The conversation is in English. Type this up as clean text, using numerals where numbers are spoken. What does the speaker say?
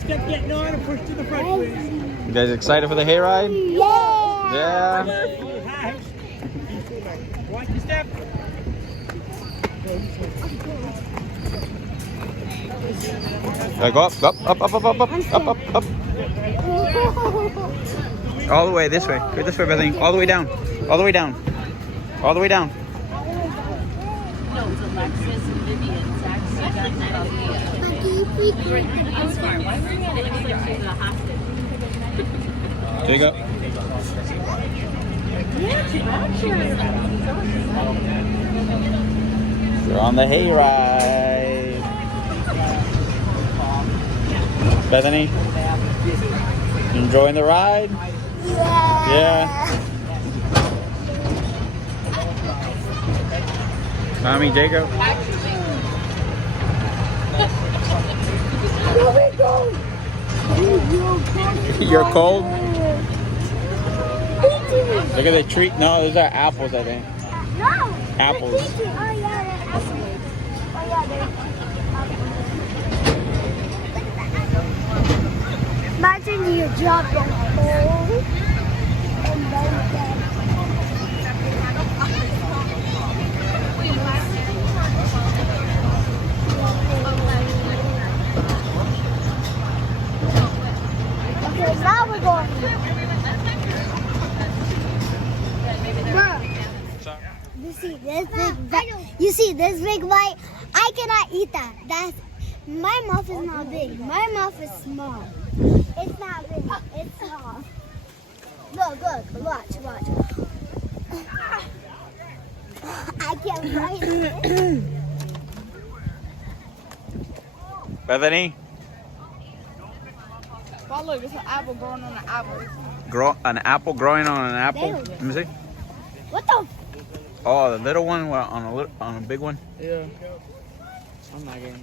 Step getting on and push to the front, please. You guys excited for the hayride? Yeah. Hi. Watch your step. Go up. All the way this way. Go this way, Bethany. All the way down. All the way down. All the way down. No, it's Alexis and Vivian. Zach's done that. I'm sorry. Why bring it in? It's like she's a hostage. There you go. We're on the hayride. Bethany, enjoying the ride? Yeah. Tommy, Jacob. You're cold? Look at the tree. No, those are apples, I think. No. Apples. Oh, yeah, they're apples. Oh, yeah, they're apples. Imagine you drop your hole and then okay, now we're going. You see this big bite? I cannot eat that. My mouth is not big. My mouth is small. It's not big. It's small. Look, watch. I can't bite it. Bethany? Well, look, it's an apple growing on an apple. An apple growing on an apple? Let me see. What the? Oh, the little one on a big one? Yeah. I'm not getting that.